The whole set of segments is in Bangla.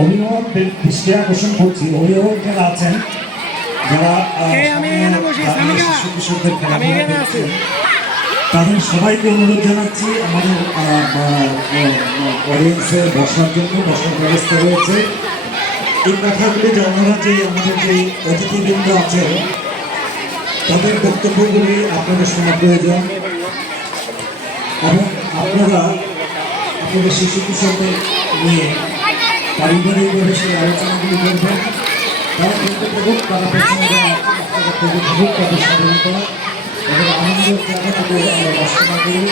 অভিভাবকদের দৃষ্টি আকর্ষণ করছি, অভিভাবক যারা আছেন, যারা শিশু কিশোরদের খেলাধুলা দেখছেন, তাদের সবাইকে অনুরোধ জানাচ্ছি আমাদের অডিয়েন্সের বসার জন্য বসার ব্যবস্থা রয়েছে। এই কথাগুলি জানারা যে আমাদের যে অতিথিবৃন্দ আছেন তাদের বক্তব্যগুলি আপনাদের শোনা প্রয়োজন এবং আপনারা আপনাদের শিশু কিশোরদের নিয়ে পারিবারিকভাবে সেই আলোচনাগুলি করবেন। তারা করতে থাকুক, তারা পেছনে করতে থাকুক, তাদের স্বাধীনতা এবং আনন্দের জায়গা থেকে আমরা বাসনা করি।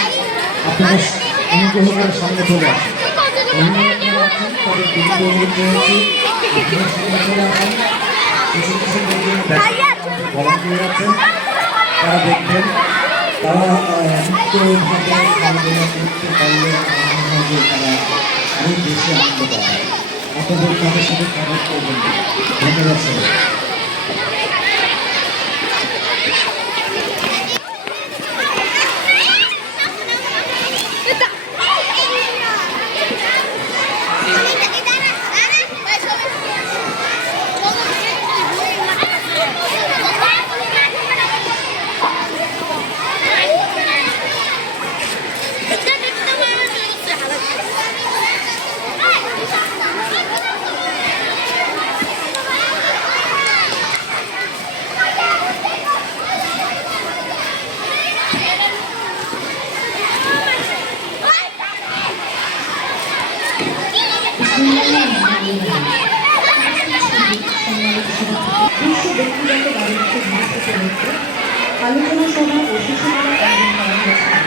আপনারা অনুগ্রহ করে সামনে চলে আসেন। অভিভাবকরা আছেন, তাদের বিভিন্ন অনুরোধ রয়েছে, আপনারা সামনে চলে আসেন। শিশু কিশোরদের জন্য ভলান্টিয়ার আছেন, তারা দেখবেন, তারা মুক্তভাবে খেলাধুলা করতে পারলে তারা অনেক বেশি আনন্দ পায়। আপনাদের তাদের সাথে কাজ করবেন। ধন্যবাদ সবাই। আলোচনা সভা ও শিশু মেলা আয়োজন করা হয়েছে।